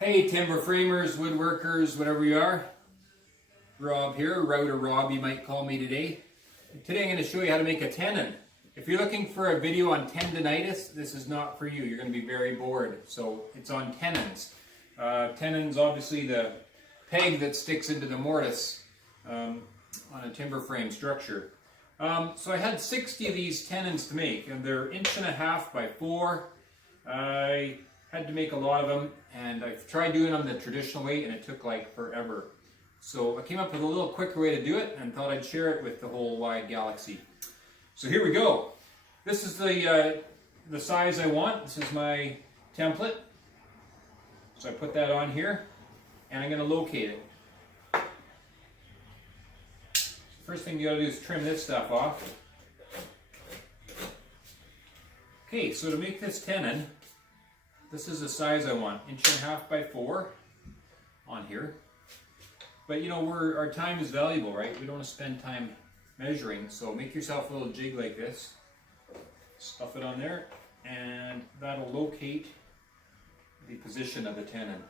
Hey timber framers, woodworkers, whatever you are. Rob here, Router Rob you might call me today. Today I'm going to show you how to make a tenon. If you're looking for a video on tendonitis, this is not for you. You're going to be very bored. So it's on tenons. Tenons, obviously the peg that sticks into the mortise on a timber frame structure. So I had 60 of these tenons to make, and they're 1.5 by 4. I had to make a lot of them, and I've tried doing them the traditional way, and it took like forever. So I came up with a little quicker way to do it, and thought I'd share it with the whole wide galaxy. So here we go. This is the size I want. This is my template. So I put that on here, and I'm going to locate it. First thing you got to do is trim this stuff off. Okay, so to make this tenon, this is the size I want, 1.5 by 4 on here. But you know, our time is valuable, right? We don't want to spend time measuring, so make yourself a little jig like this. Stuff it on there, and that'll locate the position of the tenon.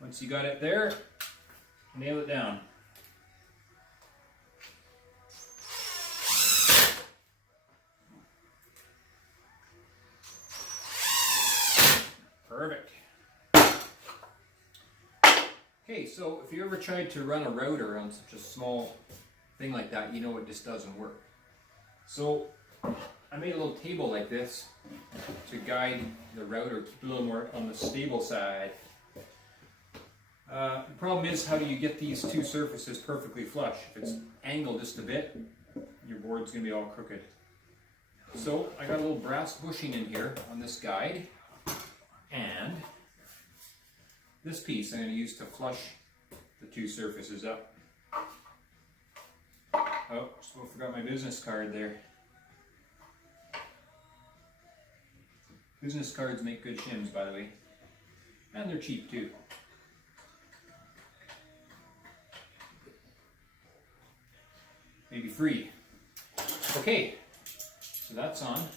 Once you got it there, nail it down. Perfect. Okay, so if you ever tried to run a router on such a small thing like that, you know it just doesn't work. So I made a little table like this to guide the router, keep it a little more on the stable side. The problem is, how do you get these two surfaces perfectly flush? If it's angled just a bit, your board's going to be all crooked. So I got a little brass bushing in here on this guide. And this piece I'm going to use to flush the two surfaces up. Oh, still forgot my business card there. Business cards make good shims, by the way. And they're cheap too. Maybe free. Okay, so that's on.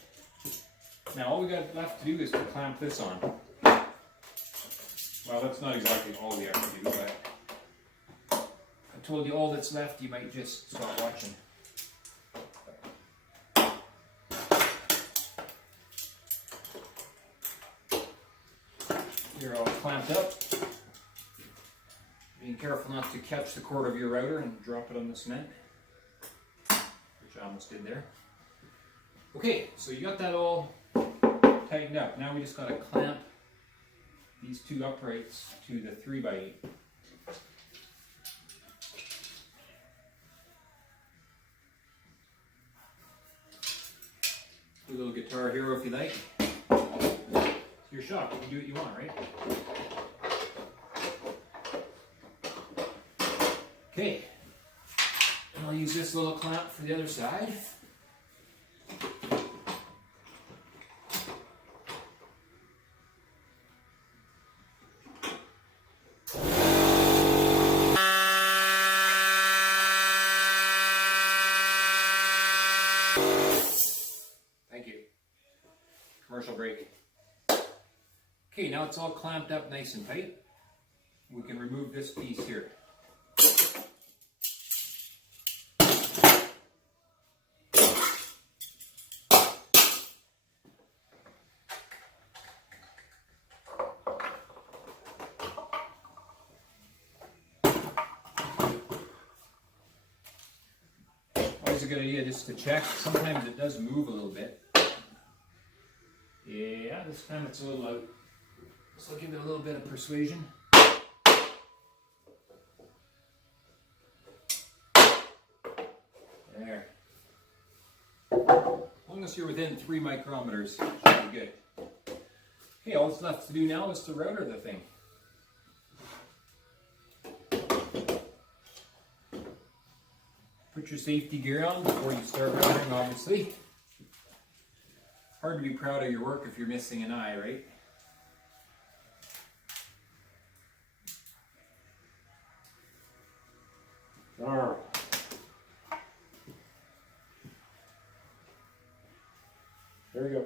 Now all we got left to do is to clamp this on. Well, that's not exactly all we have to do, but I told you all that's left, you might just stop watching. You're all clamped up. Being careful not to catch the cord of your router and drop it on the cement, which I almost did there. Okay, so you got that all tightened up. Now we just got to clamp these two uprights to the 3x8. Do a little guitar hero if you like. It's your shop, you can do what you want, right? Okay, and I'll use this little clamp for the other side. Thank you. Commercial break. Okay, now it's all clamped up nice and tight. We can remove this piece here. Always a good idea just to check. Sometimes it does move a little bit. Yeah, this time it's a little out. Let's look into a little bit of persuasion. There. As long as you're within 3 micrometers, should be good. Okay, all that's left to do now is to router the thing. Put your safety gear on before you start routering, obviously. Hard to be proud of your work if you're missing an eye, right? There we go.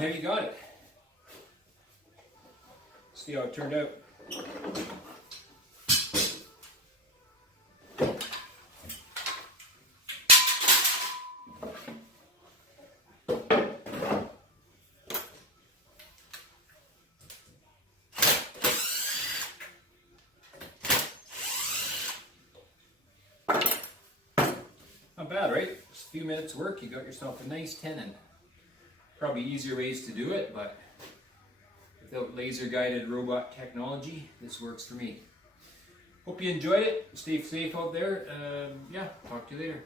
there you got it. See how it turned out. Not bad, right? Just a few minutes work, you got yourself a nice tenon. Probably easier ways to do it, but without laser guided robot technology, this works for me. Hope you enjoyed it. Stay safe out there. Yeah, talk to you later.